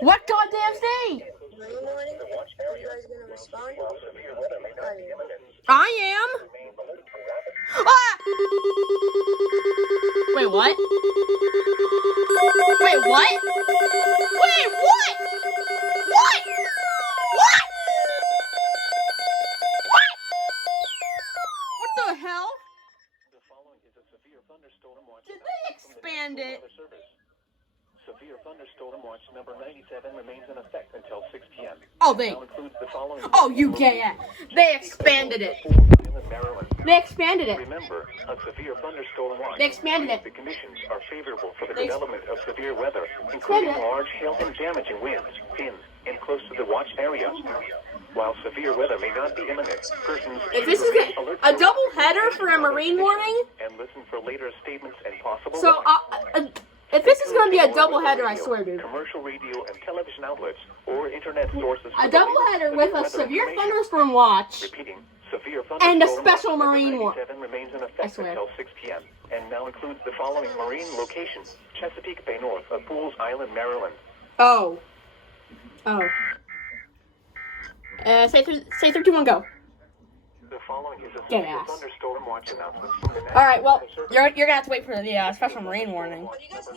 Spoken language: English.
What goddamn thing? Marine warning? Are you guys gonna respond? I am. Ah! Wait, what? Wait, what? Wait, what? What? What? What? What the hell? The following is a severe thunderstorm watch. Did they expand it? Severe thunderstorm watch number 97 remains in effect until 6 p.m. Oh, they. Now includes the following. Oh, you gay ass. They expanded it. Maryland. They expanded it. Remember, a severe thunderstorm watch. They expanded it. The conditions are favorable for the development of severe weather, Expanded including it. large hail and damaging winds in and close to the watch area. While severe weather may not be imminent, persons If this is a double header for a marine warning, and listen for later statements and possible. so if this is going to be a double header, I swear, dude. Commercial radio and television outlets or internet sources. A double header with a severe thunderstorm watch Repeating, severe and a thunderstorm special watch number marine warning. 97 remains in I effect swear. until 6 p.m. and now includes the following marine locations: Chesapeake Bay North of Pools Island, Maryland. Oh. Say 3, 2, 1, go. The following is a Get severe ass. thunderstorm watch announcement from the All right, well, National Weather Service. you're gonna have to wait for the special marine warning. What do you guys need